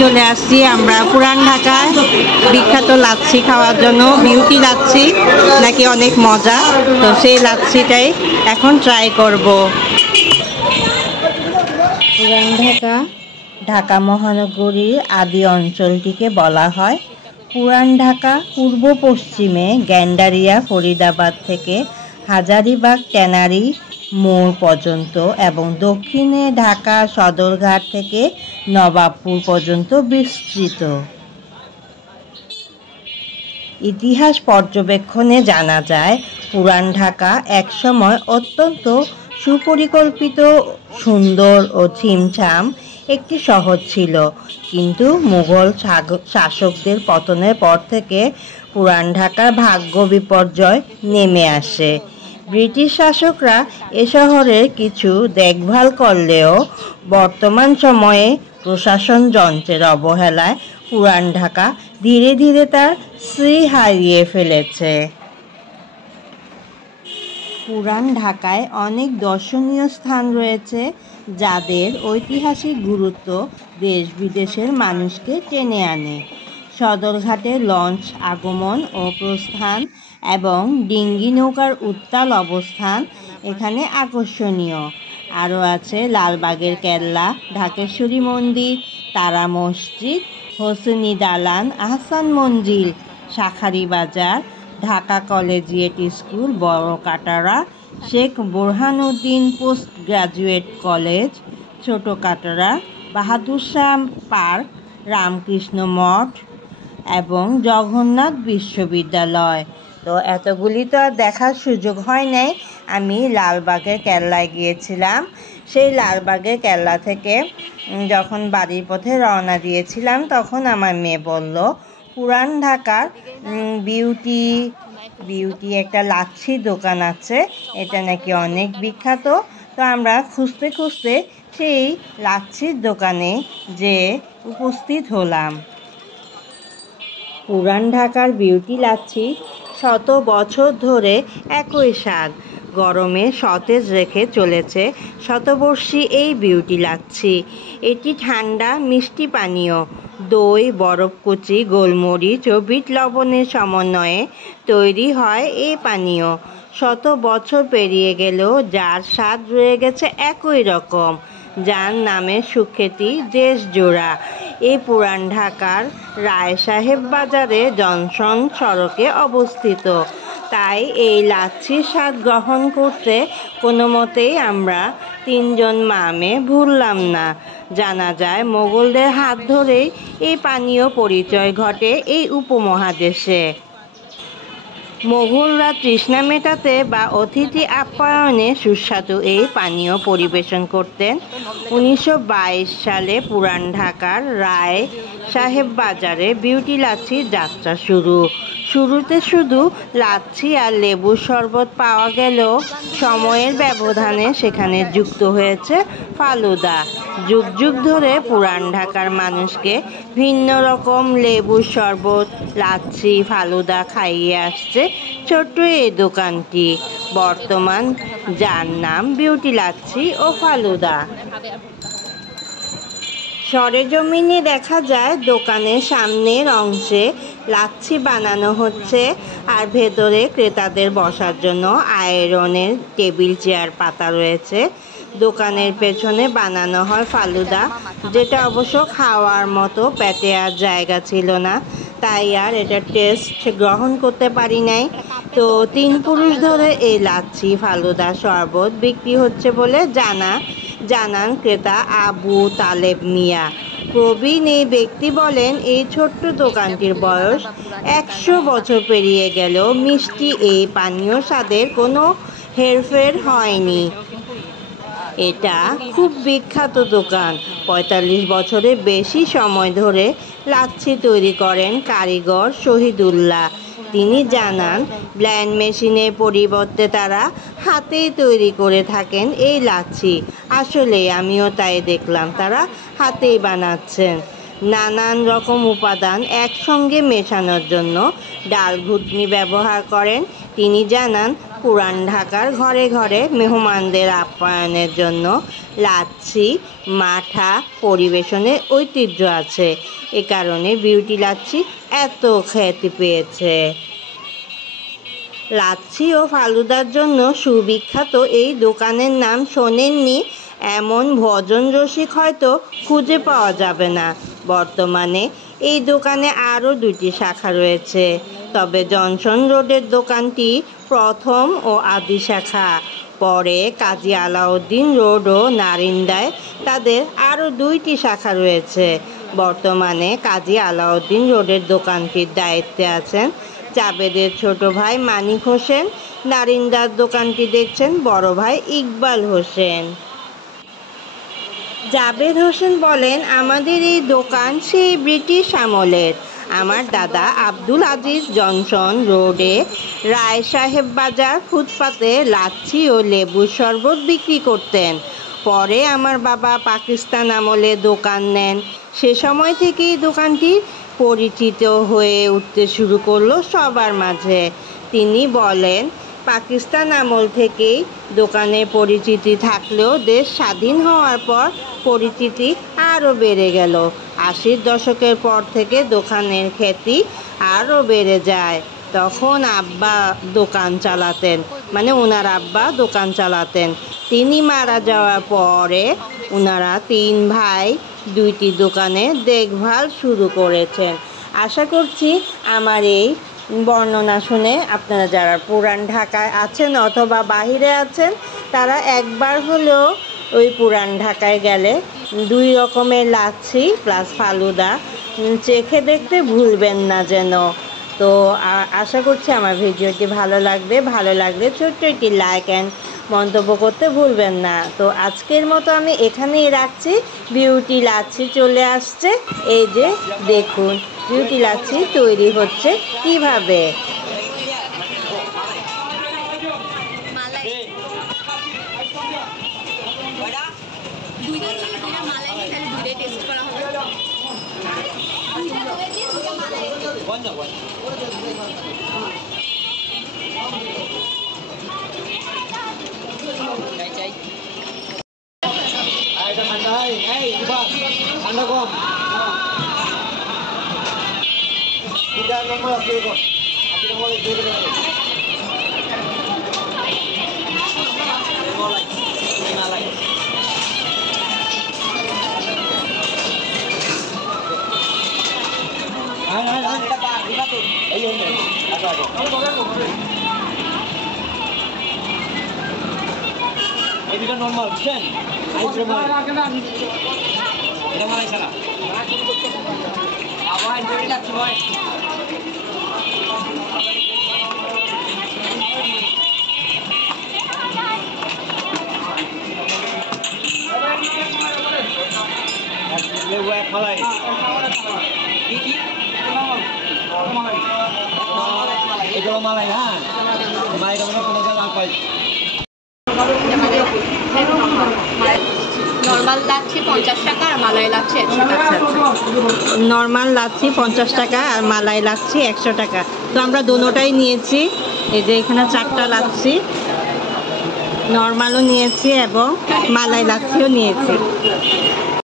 চলে আসছি আমরা পুরান ঢাকায় বিখ্যাত লাচ্ছি খাওয়ার জন্য। বিউটি লাচ্ছি নাকি অনেক মজা, তো সেই লাচ্ছিটাই এখন ট্রাই করব। পুরান ঢাকা ঢাকা মহানগরীর আদি অঞ্চলটিকে বলা হয় পুরান ঢাকা। পূর্ব পশ্চিমে গ্যান্ডারিয়া ফরিদাবাদ থেকে হাজারীবাগ ট্যানারি মোড় পর্যন্ত এবং দক্ষিণে ঢাকা সদরঘাট থেকে নবাবপুর পর্যন্ত বিস্তৃত। ইতিহাস পর্যবেক্ষণে জানা যায় পুরান ঢাকা একসময় অত্যন্ত সুপরিকল্পিত, সুন্দর ও ছিমছাম একটি শহর ছিল, কিন্তু মুঘল শাসকদের পতনের পর থেকে পুরান ঢাকার ভাগ্য বিপর্যয় নেমে আসে। ব্রিটিশ শাসকরা এ শহরের কিছু দেখভাল করলেও বর্তমান সময়ে প্রশাসন যন্ত্রের অবহেলায় পুরান ঢাকা ধীরে ধীরে তার শ্রী হারিয়ে ফেলেছে। পুরান ঢাকায় অনেক দর্শনীয় স্থান রয়েছে, যাদের ঐতিহাসিক গুরুত্ব দেশ বিদেশের মানুষকে টেনে আনে। সদরঘাটে লঞ্চ আগমন ও প্রস্থান এবং ডিঙ্গি নৌকার উত্তাল অবস্থান এখানে আকর্ষণীয়। আরও আছে লালবাগের কেল্লা, ঢাকেশ্বরী মন্দির, তারা মসজিদ, হোসেনি দালান, আহসান মঞ্জিল, শাঁখারী বাজার, ঢাকা কলেজিয়েট স্কুল বড় Katara, Sheikh Borhanuddin post graduate college ছোট কাটারা, বাহাদুর শাহ পার্ক, রামকৃষ্ণ মঠ এবং জগন্নাথ বিশ্ববিদ্যালয়। তো এতগুলি তো আর দেখার সুযোগ হয় নাই। আমি লালবাগের কেল্লায় গিয়েছিলাম। সেই লালবাগের কেল্লা থেকে যখন বাড়ির পথে রওনা দিয়েছিলাম, তখন আমার মেয়ে বলল পুরান ঢাকার বিউটি একটা লাচ্ছির দোকান আছে, এটা নাকি অনেক বিখ্যাত। তো আমরা খুঁজতে খুঁজতে সেই লাচ্ছির দোকানে যে উপস্থিত হলাম। পুরান ঢাকার বিউটি লাচ্ছি শত বছর ধরে একই স্বাদ, গরমে সতেজ রেখে চলেছে শতবর্ষী এই বিউটি লাচ্ছি। এটি ঠান্ডা মিষ্টি পানীয়, দই, বরফকুচি, গোলমরিচ ও বিট লবণের সমন্বয়ে তৈরি হয় এই পানীয়। শত বছর পেরিয়ে গেলেও যার স্বাদ রয়ে গেছে একই রকম, যার নামে সুখ্যাতি দেশ জোড়া। এই পুরান ঢাকার রায় সাহেব বাজারে জংশন সড়কে অবস্থিত। তাই এই লাচ্ছির স্বাদ গ্রহণ করতে কোনো মতেই আমরা তিনজন মা মেয়ে ভুললাম না। জানা যায় মোগলদের হাত ধরেই এই পানীয় পরিচয় ঘটে এই উপমহাদেশে। মোগলরা তৃষ্ণা মেটাতে বা অতিথি আপ্যায়নে সুস্বাদু এই পানীয় পরিবেশন করতেন। 1922 সালে পুরান ঢাকার রায় সাহেব বাজারে বিউটি লাচ্ছির যাত্রা শুরুতে শুধু লাচ্ছি আর লেবুর শরবত পাওয়া গেলেও সময়ের ব্যবধানে সেখানে যুক্ত হয়েছে ফালুদা। যুগ যুগ ধরে পুরান ঢাকার মানুষকে ভিন্ন রকম লেবুর শরবত, লাচ্ছি, ফালুদা খাইয়ে আসছে ছোট্ট এই দোকানটি, বর্তমান যার নাম বিউটি লাচ্ছি ও ফালুদা। সরেজমিনে দেখা যায় দোকানের সামনের অংশে লাচ্ছি বানানো হচ্ছে, আর ভেতরে ক্রেতাদের বসার জন্য আয়রনের টেবিল চেয়ার পাতা রয়েছে। দোকানের পেছনে বানানো হয় ফালুদা, যেটা অবশ্য খাওয়ার মতো পেটে আর জায়গা ছিল না, তাই আর এটা টেস্ট গ্রহণ করতে পারি নাই। তো 3 পুরুষ ধরে এই লাচ্ছি, ফালুদা, শরবত বিক্রি হচ্ছে বলে জানান ক্রেতা আবু তালেব মিয়া। প্রবীণ এই ব্যক্তি বলেন, এই ছোট্ট দোকানটির বয়স 100 বছর পেরিয়ে গেলেও মিষ্টি এই পানীয় স্বাদের কোনো হেরফের হয়নি। এটা খুব বিখ্যাত দোকান। 45 বছরের বেশি সময় ধরে লাচ্ছি তৈরি করেন কারিগর শহীদুল্লাহ। তিনি জানান, ব্লেন্ড মেশিনের পরিবর্তে তারা হাতেই তৈরি করে থাকেন এই লাচ্ছি। আসলে আমিও তাই দেখলাম, তারা হাতেই বানাচ্ছেন। নানান রকম উপাদান একসঙ্গে মেশানোর জন্য ডাল ঘুটনি ব্যবহার করেন। তিনি জানান, পুরান ঢাকার ঘরে ঘরে মেহমানদের আপ্যায়নের জন্য লাচ্ছি মাঠা পরিবেশনের ঐতিহ্য আছে। এ কারণে বিউটি লাচ্ছি এত খ্যাতি পেয়েছে। লাচ্ছি ও ফালুদার জন্য সুবিখ্যাত এই দোকানের নাম শোনেননি এমন ভজন রসিক হয়তো খুঁজে পাওয়া যাবে না। বর্তমানে এই দোকানে আরও 2টি শাখা রয়েছে, তবে জনসন রোডের দোকানটি প্রথম ও আদি শাখা। পরে কাজী আলাউদ্দিন রোড ও নারিন্দায় তাদের আরও 2টি শাখা রয়েছে। বর্তমানে কাজী আলাউদ্দিন রোডের দোকানটির দায়িত্বে আছেন জাবেদের ছোট ভাই মানিক হোসেন। নারিন্দার দোকানটি দেখছেন বড় ভাই ইকবাল হোসেন। জাবেদ হোসেন বলেন, আমাদের এই দোকান সেই ব্রিটিশ আমলের। আমার দাদা আব্দুল আজিজ জনসন রোডে রায় সাহেব বাজার ফুটপাতে লাচ্ছি ও লেবুর শরবত বিক্রি করতেন। পরে আমার বাবা পাকিস্তান আমলে দোকান নেন। সে সময় থেকেই দোকানটি পরিচিত হয়ে উঠতে শুরু করলো সবার মাঝে। তিনি বলেন, পাকিস্তান আমল থেকেই দোকানের পরিচিতি থাকলেও দেশ স্বাধীন হওয়ার পর পরিচিতি আরও বেড়ে গেল। 80-র দশকের পর থেকে দোকানের খ্যাতি আরও বেড়ে যায়। তখন আব্বা দোকান চালাতেন, মানে ওনার আব্বা দোকান চালাতেন। তিনি মারা যাওয়ার পরে ওনারা 3 ভাই 2টি দোকানে দেখভাল শুরু করেছেন। আশা করছি আমার এই বর্ণনা শুনে আপনারা যারা পুরান ঢাকায় আছেন অথবা বাহিরে আছেন তারা একবার হলেও ওই পুরান ঢাকায় গেলে 2 রকমের লাচ্ছি প্লাস ফালুদা চেখে দেখতে ভুলবেন না যেন। তো আশা করছি আমার ভিডিওটি ভালো লাগবে। ভালো লাগলে ছোট্ট একটি লাইক অ্যান্ড মন্তব্য করতে ভুলবেন না। তো আজকের মতো আমি এখানেই রাখছি। বিউটি লাচ্ছি চলে আসছে, এই যে দেখুন বিউটি লাচ্ছি তৈরি হচ্ছে কিভাবে। এটা নরমাল বুঝছেন, এটা মালাই ছাড়া আবার এন্টারি লাগছে ভাই। লেবু এক মালাই কি কি এগুলো মালাই, হ্যাঁ মালাইটা মানে কোনো জায়গায় পাই। নর্মাল লাচ্ছি 50 টাকা আর মালাই লাচ্ছি 100 টাকা। নর্মাল লাচ্ছি 50 টাকা আর মালাই লাচ্ছি 100 টাকা। তো আমরা দুটোটাই নিয়েছি। এই যে এখানে 4টা লাচ্ছি, নর্মালও নিয়েছি এবং মালাই লাচ্ছিও নিয়েছি।